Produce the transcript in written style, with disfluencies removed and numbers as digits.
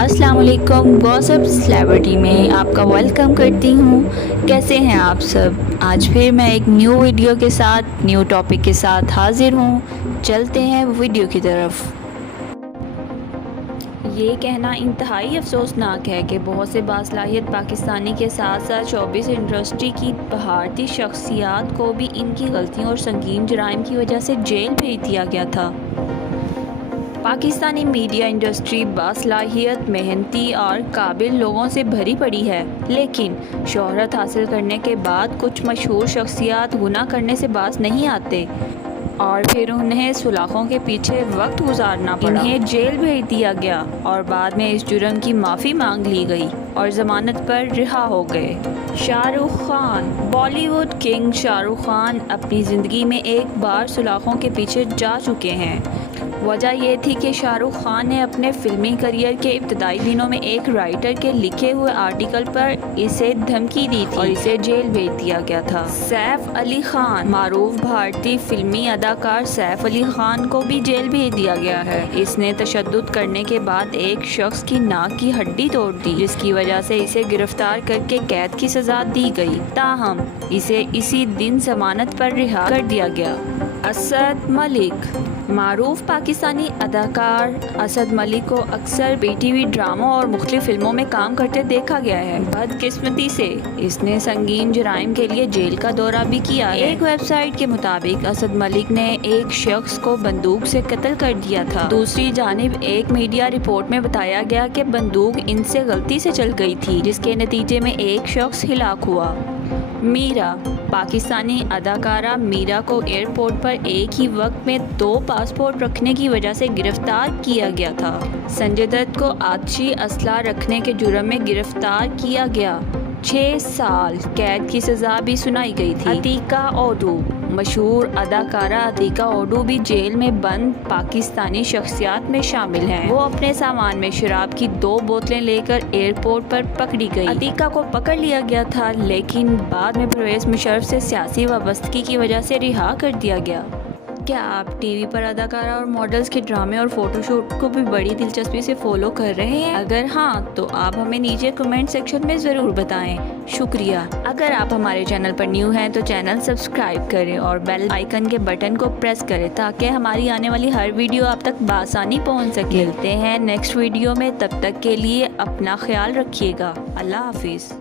السلام علیکم، gossip celebrity میں آپ کا ویلکم کرتی ہوں۔ کیسے ہیں آپ سب؟ آج پھر میں ایک نیو ویڈیو کے ساتھ، نیو ٹاپک کے ساتھ حاضر ہوں۔ چلتے ہیں ویڈیو کی طرف۔ یہ کہنا انتہائی افسوسناک ہے کہ بہت سے باصلاحیت پاکستانی کے ساتھ ساتھ شوبز انڈسٹری کی بھارتی شخصیات کو بھی ان کی غلطیوں اور سنگین جرائم کی وجہ سے جیل بھیج دیا گیا تھا۔ پاکستانی میڈیا انڈسٹری باصلاحیت، محنتی اور قابل لوگوں سے بھری پڑی ہے، لیکن شہرت حاصل کرنے کے بعد کچھ مشہور شخصیات گناہ کرنے سے باز نہیں آتے اور پھر انہیں سلاخوں کے پیچھے وقت گزارنا پڑا۔ انہیں جیل بھیج دیا گیا اور بعد میں اس جرم کی معافی مانگ لی گئی اور ضمانت پر رہا ہو گئے۔ شاہ رخ خان۔ بالی ووڈ کنگ شاہ رخ خان اپنی زندگی میں ایک بار سلاخوں کے پیچھے جا چکے ہیں۔ وجہ یہ تھی کہ شاہ رخ خان نے اپنے فلمی کیریئر کے ابتدائی دنوں میں ایک رائٹر کے لکھے ہوئے آرٹیکل پر اسے دھمکی دی تھی اور اسے جیل بھیج دیا گیا تھا۔ سیف علی خان۔ معروف بھارتی فلمی اداکار سیف علی خان کو بھی جیل بھیج دیا گیا ہے۔ اس نے تشدد کرنے کے بعد ایک شخص کی ناک کی ہڈی توڑ دی، جس کی وجہ سے اسے گرفتار کر کے قید کی سزا دی گئی، تاہم اسے اسی دن ضمانت پر رہا کر دیا گیا۔ اسد ملک۔ معروف پاکستانی اداکار اسد ملک کو اکثر پی ٹی وی ڈراموں اور مختلف فلموں میں کام کرتے دیکھا گیا ہے۔ بدقسمتی سے اس نے سنگین جرائم کے لیے جیل کا دورہ بھی کیا ہے۔ ایک ویب سائٹ کے مطابق اسد ملک نے ایک شخص کو بندوق سے قتل کر دیا تھا۔ دوسری جانب ایک میڈیا رپورٹ میں بتایا گیا کہ بندوق ان سے غلطی سے چل گئی تھی، جس کے نتیجے میں ایک شخص ہلاک ہوا۔ میرا۔ پاکستانی اداکارہ میرا کو ایئرپورٹ پر ایک ہی وقت میں 2 پاسپورٹ رکھنے کی وجہ سے گرفتار کیا گیا تھا۔ سنجے دت کو آتشی اسلحہ رکھنے کے جرم میں گرفتار کیا گیا۔ 6 سال قید کی سزا بھی سنائی گئی تھی۔ عتیقہ اوڈو۔ مشہور اداکارہ عتیقہ اوڈو بھی جیل میں بند پاکستانی شخصیات میں شامل ہیں۔ وہ اپنے سامان میں شراب کی 2 بوتلیں لے کر ایئرپورٹ پر پکڑی گئی۔ عتیقہ کو پکڑ لیا گیا تھا، لیکن بعد میں پرویز مشرف سے سیاسی وابستگی کی وجہ سے رہا کر دیا گیا۔ کیا آپ ٹی وی پر اداکارہ اور ماڈلز کے ڈرامے اور فوٹو شوٹ کو بھی بڑی دلچسپی سے فالو کر رہے ہیں؟ اگر ہاں تو آپ ہمیں نیچے کمنٹ سیکشن میں ضرور بتائیں۔ شکریہ۔ اگر آپ ہمارے چینل پر نیو ہیں تو چینل سبسکرائب کریں اور بیل آئیکن کے بٹن کو پریس کریں تاکہ ہماری آنے والی ہر ویڈیو آپ تک بآسانی پہنچ سکے۔ ملتے ہیں نیکسٹ ویڈیو میں، تب تک کے لیے اپنا خیال رکھیے گا۔ اللہ حافظ۔